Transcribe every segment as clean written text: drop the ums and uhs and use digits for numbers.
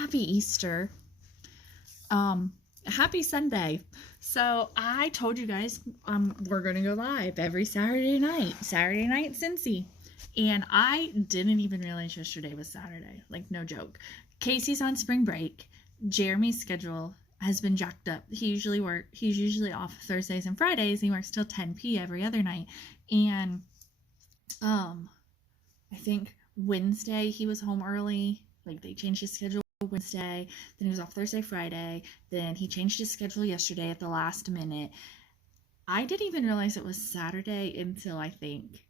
Happy Easter. Happy Sunday. So I told you guys we're gonna go live every Saturday night Scentsy. And I didn't even realize yesterday was Saturday. Like, no joke. Casey's on spring break. Jeremy's schedule has been jacked up. He's usually off Thursdays and Fridays. He works till 10 p.m. every other night. And I think Wednesday he was home early. Like, they changed his schedule Wednesday, then he was off Thursday, Friday, then he changed his schedule yesterday at the last minute. I didn't even realize it was Saturday until I think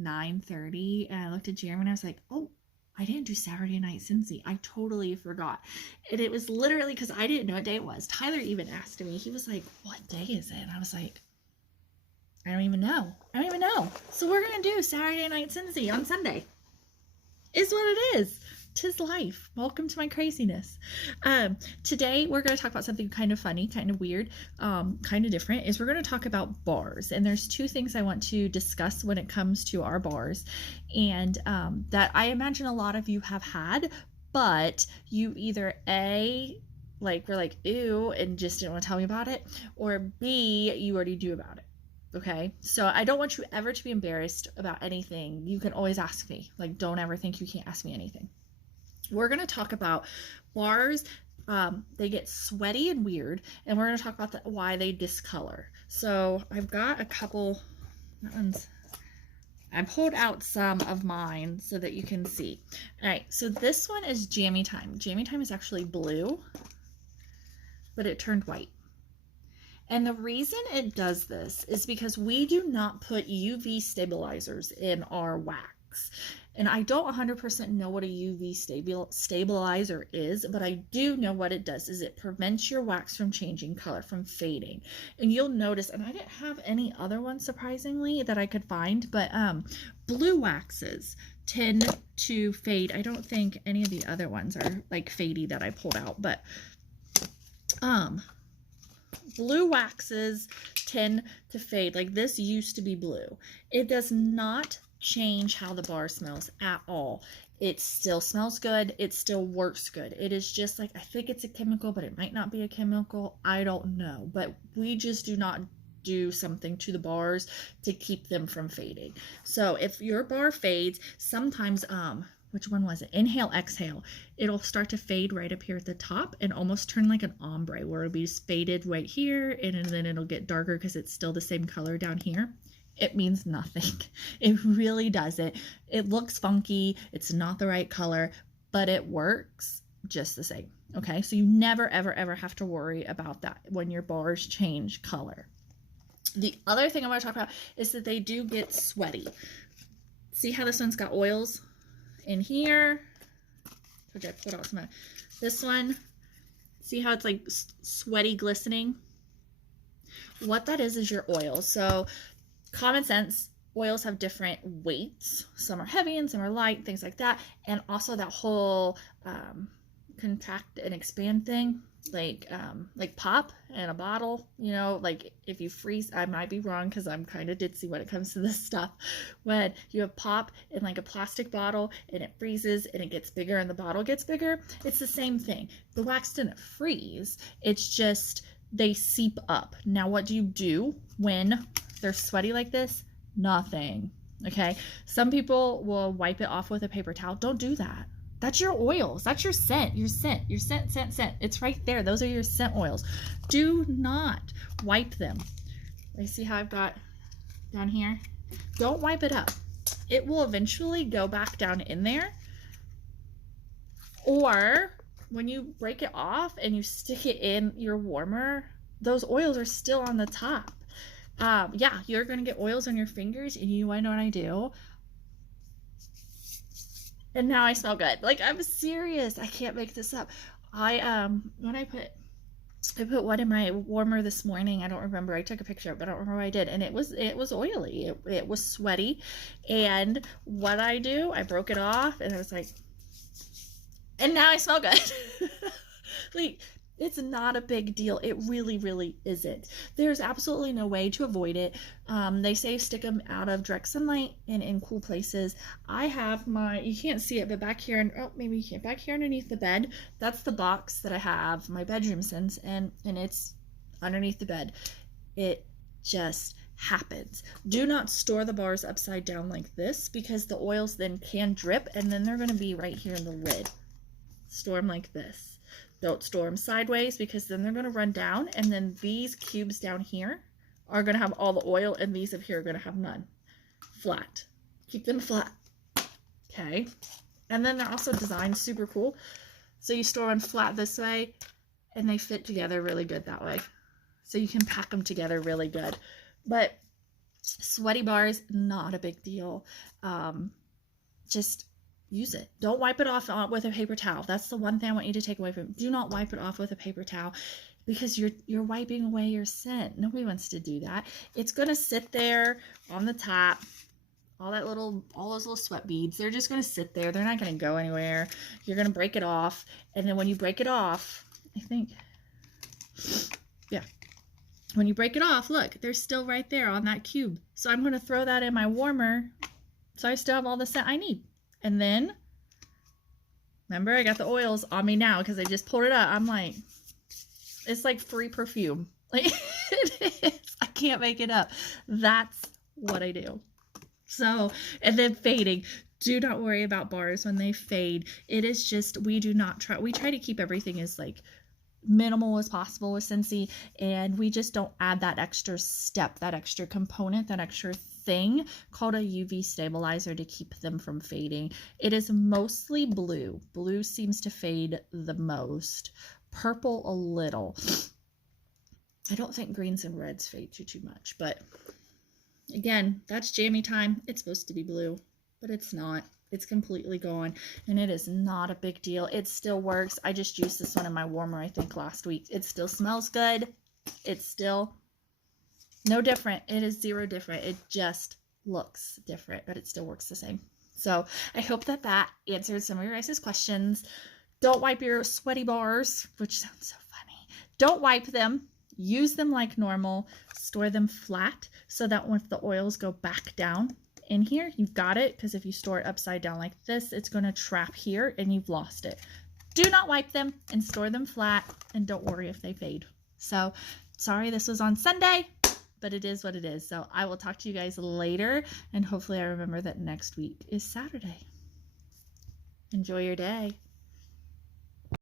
9:30, and I looked at Jeremy and I was like, oh, I didn't do Saturday night Cincy. I totally forgot. And it was literally because I didn't know what day it was. Tyler even asked me. He was like, what day is it? And I was like, I don't even know. So we're gonna do Saturday night Cincy on Sunday. Is what it is. 'Tis life. Welcome to my craziness. Today we're going to talk about something kind of funny, kind of weird, kind of different. We're going to talk about bars, and there's two things I want to discuss when it comes to our bars, and that I imagine a lot of you have had, but you either were like ew and just didn't want to tell me about it, or B, you already knew about it. Okay, so I don't want you ever to be embarrassed about anything. You can always ask me. Like, don't ever think you can't ask me anything. We're going to talk about bars. They get sweaty and weird, and we're going to talk about why they discolor. So I've got a couple. I pulled out some of mine so that you can see. All right, so this one is Jammy Time. Jammy Time is actually blue, but it turned white. And the reason it does this is because we do not put UV stabilizers in our wax. And I don't 100% know what a UV stabilizer is, but I do know what it does is it prevents your wax from changing color, from fading. And you'll notice, and I didn't have any other ones surprisingly that I could find, but blue waxes tend to fade. I don't think any of the other ones are like fadey that I pulled out, but blue waxes tend to fade. Like, this used to be blue. It does not change how the bar smells at all. It still smells good. It still works good. It is just like, I think it's a chemical, but it might not be a chemical. I don't know. But we just do not do something to the bars to keep them from fading. So if your bar fades, sometimes which one was it? Inhale, exhale. It'll start to fade right up here at the top and almost turn like an ombre, where it'll be faded right here, and then it'll get darker because it's still the same color down here. It means nothing. It really doesn't. It looks funky. It's not the right color, but it works just the same. Okay, so you never, ever, ever have to worry about that when your bars change color. The other thing I want to talk about is that they do get sweaty. See how this one's got oils in here? Which I pulled out some of this one. See how it's like sweaty, glistening? What that is your oil. So common sense, oils have different weights. Some are heavy and some are light, things like that. And also that whole contract and expand thing, like pop in a bottle, you know, like if you freeze, I might be wrong because I'm kind of ditzy when it comes to this stuff. When you have pop in like a plastic bottle and it freezes and it gets bigger and the bottle gets bigger, it's the same thing. The wax didn't freeze. It's just they seep up. Now, what do you do when they're sweaty like this? Nothing. Okay. Some people will wipe it off with a paper towel. Don't do that. That's your oils. That's your scent. Your scent. It's right there. Those are your scent oils. Do not wipe them. You see how I've got down here? Don't wipe it up. It will eventually go back down in there. Or when you break it off and you stick it in your warmer, those oils are still on the top. Yeah, you're going to get oils on your fingers, and you want to know what I do? And now I smell good. Like, I'm serious. I can't make this up. I put one in my warmer this morning. I don't remember. I took a picture, but I don't remember what I did. And it was oily. It was sweaty. And what I do, I broke it off, and I was like, and now I smell good. Like, It's not a big deal. It really, really isn't. There's absolutely no way to avoid it. They say stick them out of direct sunlight and in cool places. I have my, you can't see it, but back here, and oh, maybe you can't, back here underneath the bed, that's the box that I have my bedroom scents, and it's underneath the bed. It just happens. Do not store the bars upside down like this, because the oils then can drip, and then they're going to be right here in the lid. Store them like this. Don't store them sideways, because then they're going to run down, and then these cubes down here are going to have all the oil, and these up here are going to have none. Flat. Keep them flat. Okay. And then they're also designed super cool. So you store them flat this way, and they fit together really good that way. So you can pack them together really good. But sweaty bars, not a big deal. Just use it. Don't wipe it off with a paper towel. That's the one thing I want you to take away from it. Do not wipe it off with a paper towel, because you're wiping away your scent. Nobody wants to do that. It's going to sit there on the top. All those little sweat beads, they're just going to sit there. They're not going to go anywhere. You're going to break it off. And then when you break it off, I think, yeah. When you break it off, look, they're still right there on that cube. So I'm going to throw that in my warmer, so I still have all the scent I need. And then, remember, I got the oils on me now because I just pulled it up. I'm like, it's like free perfume. Like, it is. I can't make it up. That's what I do. So, and then fading. Do not worry about bars when they fade. It is just, we try to keep everything as like minimal as possible with Scentsy, and we just don't add that extra step, that extra component, that extra thing called a UV stabilizer to keep them from fading. It is mostly blue. Blue seems to fade the most. Purple a little. I don't think greens and reds fade too much, but again, that's jammy time. It's supposed to be blue, but it's not. It's completely gone, and it is not a big deal. It still works. I just used this one in my warmer, I think, last week. It still smells good. It's still no different. It is zero different. It just looks different, but it still works the same. So I hope that answered some of your guys' questions. Don't wipe your sweaty bars, which sounds so funny. Don't wipe them. Use them like normal. Store them flat so that once the oils go back down in here, you've got it, because if you store it upside down like this, it's going to trap here and you've lost it. Do not wipe them, and store them flat, and don't worry if they fade. So sorry this was on Sunday, but it is what it is. So I will talk to you guys later, and hopefully I remember that next week is Saturday. Enjoy your day.